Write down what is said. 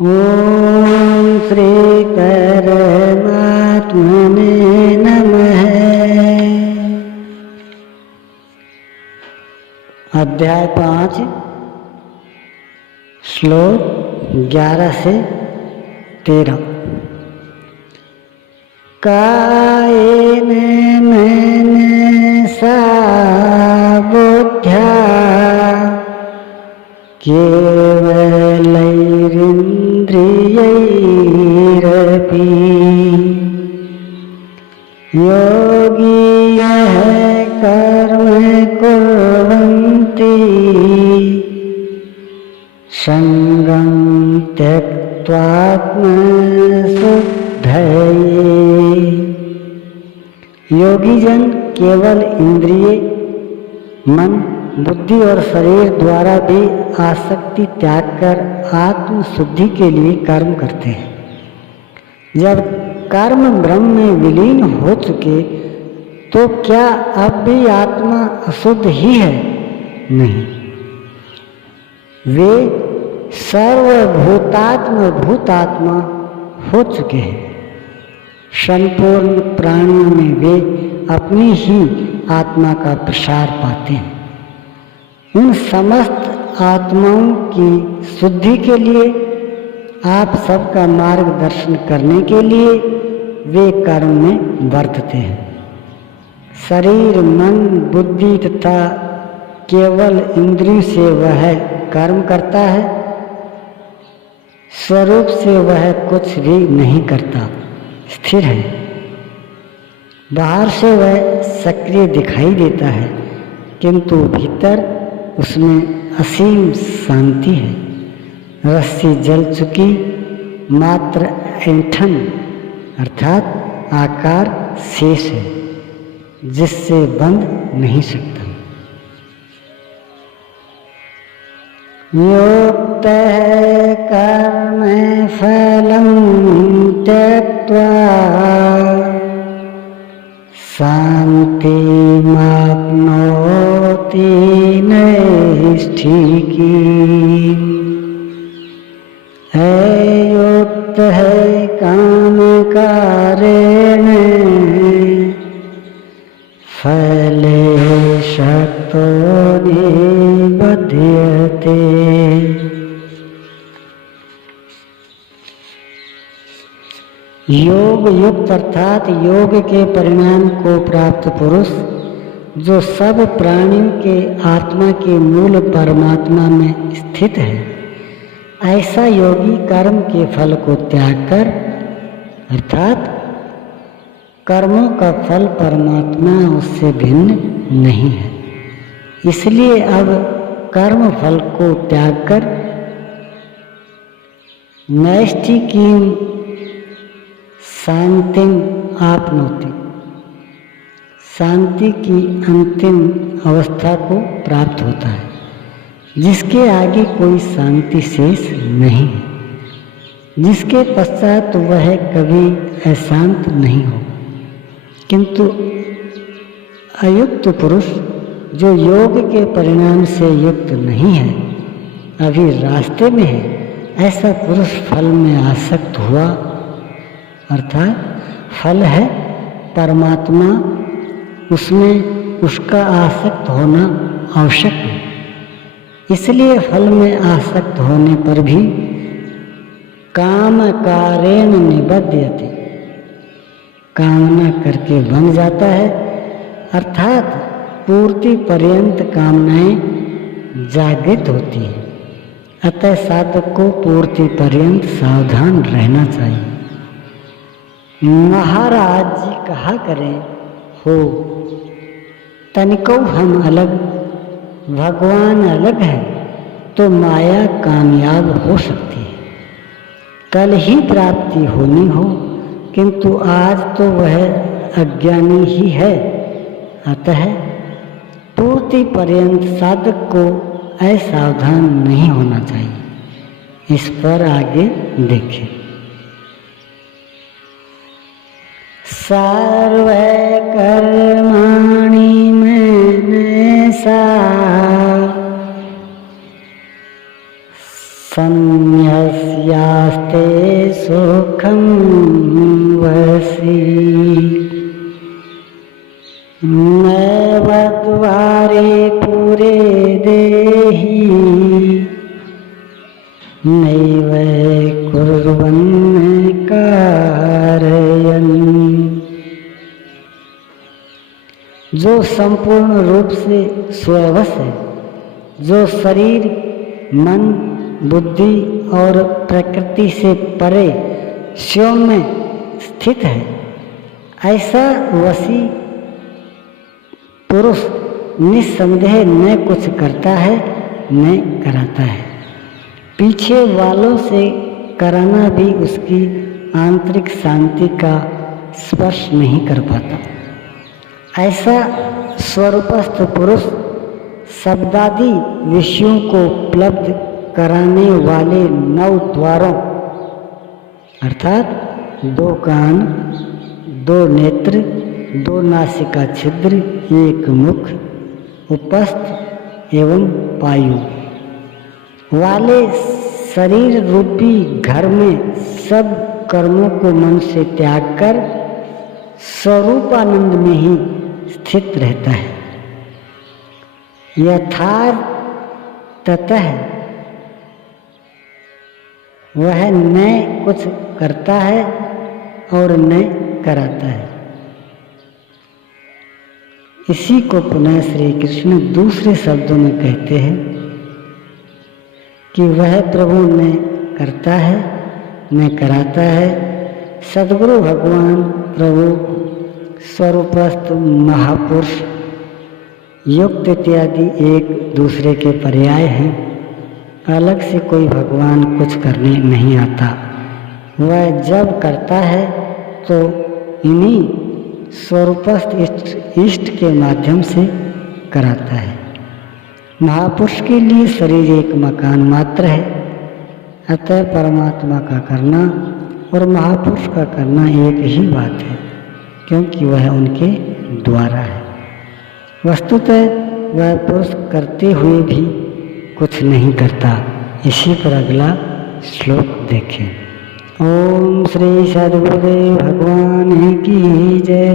ओम श्री परमात्मने नमः। अध्याय 5 श्लोक 11 से 13। कायेन मनसा बुद्ध्या केवलैरिन्द्रियैरपि योगिनः कर्म कुर्वन्ति संगं त्यक्त्वात्मशुद्धये। योगीजन केवल इंद्रिय, मन, बुद्धि और शरीर द्वारा भी आसक्ति त्याग कर आत्म शुद्धि के लिए कर्म करते हैं। जब कर्म ब्रह्म में विलीन हो चुके तो क्या अब भी आत्मा अशुद्ध ही है? नहीं, वे सर्वभूतात्मा हो चुके हैं। संपूर्ण प्राणियों में वे अपनी ही आत्मा का प्रसार पाते हैं। उन समस्त आत्माओं की शुद्धि के लिए आप सबका मार्गदर्शन करने के लिए वे कर्म में बरतते हैं। शरीर, मन, बुद्धि तथा केवल इंद्रियों से वह कर्म करता है। स्वरूप से वह कुछ भी नहीं करता, स्थिर है। बाहर से वह सक्रिय दिखाई देता है, किंतु भीतर उसमें असीम शांति है। रस्सी जल चुकी, मात्र ऐंठन अर्थात आकार शेष है, जिससे बंध नहीं सकता। योक्तः कर्म फलं त्यक्त्वा शान्तिमाप्नोति नैष्ठिकीम्। अयुक्तः कामकारेण फले शक्तो निबध्यते। योग युक्त अर्थात योग के परिणाम को प्राप्त पुरुष, जो सब प्राणियों के आत्मा के मूल परमात्मा में स्थित है, ऐसा योगी कर्म के फल को त्याग कर अर्थात कर्मों का फल परमात्मा उससे भिन्न नहीं है, इसलिए अब कर्म फल को त्याग कर नैष्ठिकीं शांतिं आपनोति, शांति की अंतिम अवस्था को प्राप्त होता है, जिसके आगे कोई शांति शेष नहीं है, जिसके पश्चात वह कभी अशांत नहीं हो। किंतु अयुक्त पुरुष, जो योग के परिणाम से युक्त नहीं है, अभी रास्ते में है, ऐसा पुरुष फल में आसक्त हुआ अर्थात फल है परमात्मा, उसमें उसका आसक्त होना आवश्यक है। इसलिए फल में आसक्त होने पर भी काम कारेण निबध्यते, कामना करके बन जाता है, अर्थात पूर्ति पर्यंत कामनाएं जागृत होती हैं। अतः साधक को पूर्ति पर्यंत सावधान रहना चाहिए। महाराज जी कहा करें, हो तनिको हम अलग, भगवान अलग है तो माया कामयाब हो सकती है। कल ही प्राप्ति होनी हो, किंतु आज तो वह अज्ञानी ही है। अतः पूर्ति पर्यंत साधक को असावधान नहीं होना चाहिए। इस पर आगे देखें। सर्व कर्माणि मनसा यस्यास्ते सुखं वसी नैव द्वारे पुरे देहि नैव कुर्वन् कारयन्। जो संपूर्ण रूप से स्ववश है, जो शरीर मन बुद्धि और प्रकृति से परे स्वयं में स्थित है, ऐसा वशी पुरुष निस्संदेह न कुछ करता है न कराता है। पीछे वालों से कराना भी उसकी आंतरिक शांति का स्पर्श नहीं कर पाता। ऐसा स्वरूपस्थ पुरुष शब्दादि विषयों को उपलब्ध कराने वाले 9 द्वारों अर्थात 2 कान, 2 नेत्र, 2 नासिका छिद्र, 1 मुख, उपस्थ एवं पायु वाले शरीर रूपी घर में सब कर्मों को मन से त्याग कर स्वरूपानंद में ही स्थित रहता है। यथार्थतः वह न कुछ करता है और न कराता है। इसी को पुनः श्री कृष्ण दूसरे शब्दों में कहते हैं कि वह प्रभु न करता है न कराता है। सद्गुरु भगवान प्रभु स्वरूपस्थ महापुरुष युक्त इत्यादि एक दूसरे के पर्याय हैं। अलग से कोई भगवान कुछ करने नहीं आता। वह जब करता है तो इन्हीं स्वरूपस्थ इष्ट के माध्यम से कराता है। महापुरुष के लिए शरीर एक मकान मात्र है, अतः परमात्मा का करना और महापुरुष का करना एक ही बात है, क्योंकि वह उनके द्वारा है। वस्तुतः वह पुरुष करते हुए भी कुछ नहीं करता। इसी पर अगला श्लोक देखें। ओम श्री सद्गुरुदेव भगवान की जय।